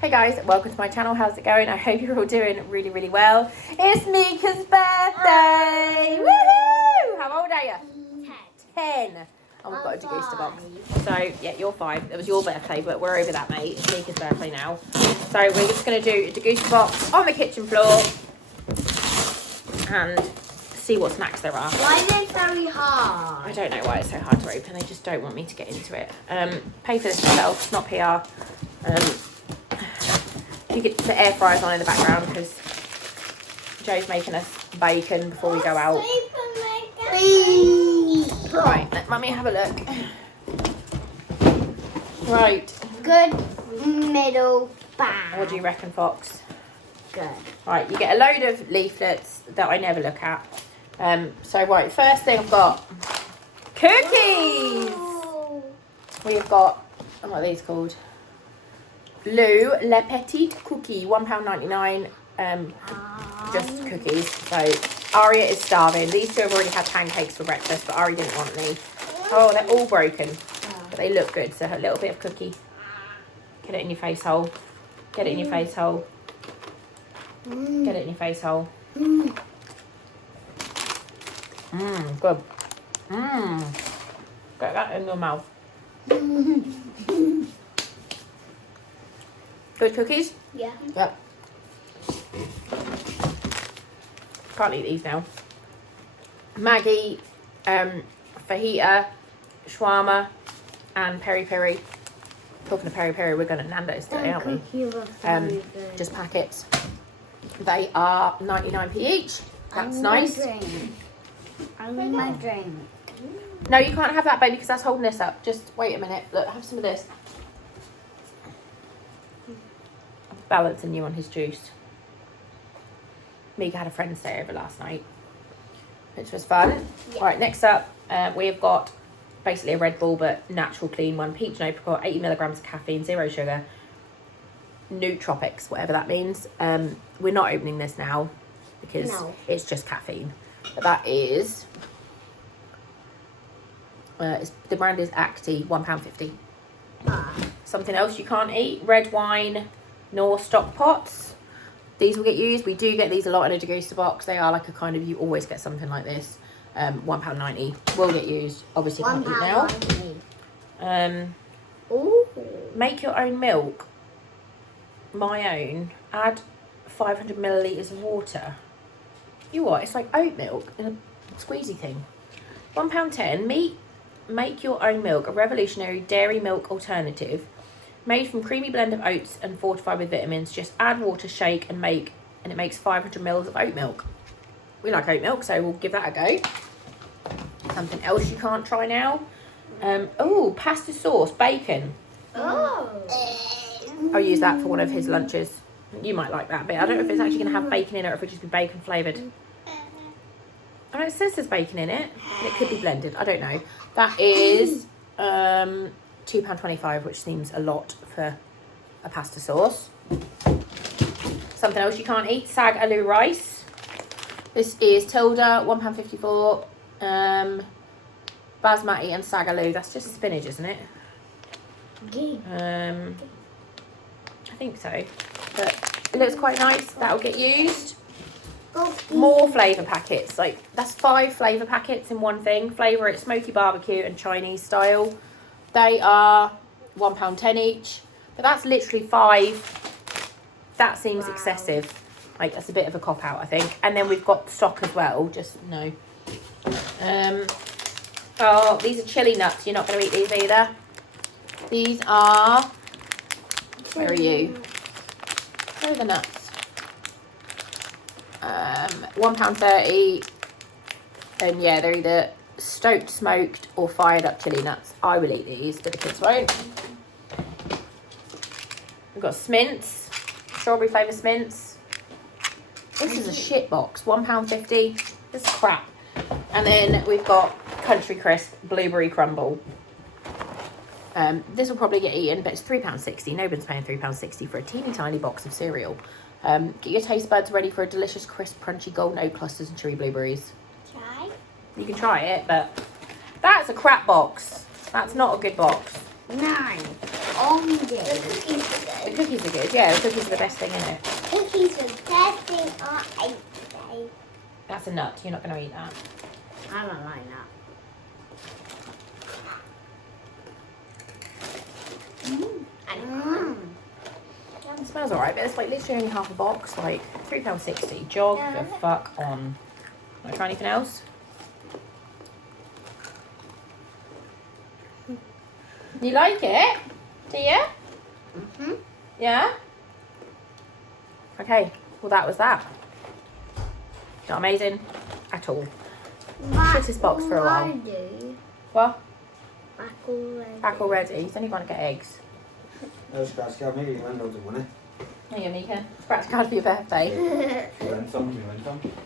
Hey guys, welcome to my channel. How's it going? I hope you're all doing really, really well. It's Mika's birthday! Woohoo! How old are you? 10. And we've got a Degustabox. So, yeah, you're 5. It was your birthday, but we're over that, mate. It's Mika's birthday now. So, we're just going to do a Degustabox on the kitchen floor and see what snacks there are. Why is it very hard? I don't know why it's so hard to open. They just don't want me to get into it. Pay for this myself. It's not PR. You get the air fryers on in the background because Joe's making us bacon before we go out. Right, let Mummy have a look. Right. Good middle bad. What do you reckon, Fox? Good. Right, you get a load of leaflets that I never look at. So, right, first thing I've got cookies. Oh. We've got, what are these called? Lou Le Petit Cookie, £1.99. Just cookies. So Aria is starving. These two have already had pancakes for breakfast, but Aria didn't want any. Oh, they're all broken, but they look good. So a little bit of cookie. Get it in your face hole. Get it in your face hole. Get it in your face hole. Good. Get that in your mouth. Good cookies? Yeah. Yep. Can't eat these now. Maggie, fajita, shawarma, and peri-peri. Talking of peri-peri, we're going to Nando's today, aren't we? Just packets. They are 99p each. That's nice. I need my drink. No, you can't have that, baby, because that's holding this up. Just wait a minute. Look, have some of this. Balancing you on his juice. Mika had a friend stay over last night, which was fun. Yeah. Right, next up, we've got basically a Red Bull, but natural clean one. Peach and apricot, 80 milligrams of caffeine, 0 sugar. Nootropics, whatever that means. We're not opening this now because it's just caffeine. But that is, the brand is Acti, £1.50. Something else you can't eat, red wine, nor stock pots. These will get used. We do get these a lot in a Degustabox. They are like a kind of, you always get something like this. £1.90 will get used. Obviously can't eat now. Ooh. Make your own milk. My own. Add 500 millilitres of water. You what? It's like oat milk in a squeezy thing. £1.10. Make your own milk. A revolutionary dairy milk alternative. Made from creamy blend of oats and fortified with vitamins. Just add water, shake and make, and it makes 500 mils of oat milk. We like oat milk, so we'll give that a go. Something else you can't try now. Oh, pasta sauce, bacon. Oh. I'll use that for one of his lunches. You might like that bit. I don't know if it's actually going to have bacon in it or if it just be bacon flavoured. Oh, it says there's bacon in it. It could be blended. I don't know. That is £2.25, which seems a lot for a pasta sauce. Something else you can't eat, sag aloo rice. This is Tilda, £1.54. Basmati and sag aloo. That's just spinach, isn't it? I think so. But it looks quite nice. That'll get used. More flavour packets. Like, that's 5 flavour packets in one thing. Flavour it smoky barbecue and Chinese style. They are £1.10 each, but that's literally 5. That seems excessive. Like, that's a bit of a cop out, I think. And then we've got stock as well. Just no. Oh, these are chili nuts. You're not going to eat these either. These are. Where are you? Where are the nuts? £1.30. And yeah, they're either stoked, smoked or fired up chili nuts. I will eat these, but the kids won't. We've got Smints, strawberry flavour Smints. This is a shit box, £1.50. This is crap. And then we've got Country Crisp blueberry crumble. This will probably get eaten, but it's £3.60. Nobody's paying £3.60 for a teeny tiny box of cereal. Get your taste buds ready for a delicious, crisp, crunchy golden oat clusters and chewy blueberries. Try? You can try it, but that's a crap box. That's not a good box. Nine. The cookies are good. The cookies are good. Yeah, the cookies are the best thing in it. Cookies are the best thing I ate today. That's a nut. You're not going to eat that. I don't like that. It smells alright, but it's like literally only half a box. Like £3.60. Jog the fuck on. Want to try anything else? You like it? Do you? Yeah? Okay, well that was that. Not amazing at all. Put this box for a while. What? Back already. Back already? He's only going to get eggs. No scratch card, maybe you went loads of money. There you go, Mika. Scratch card for your birthday. You went some, you went some.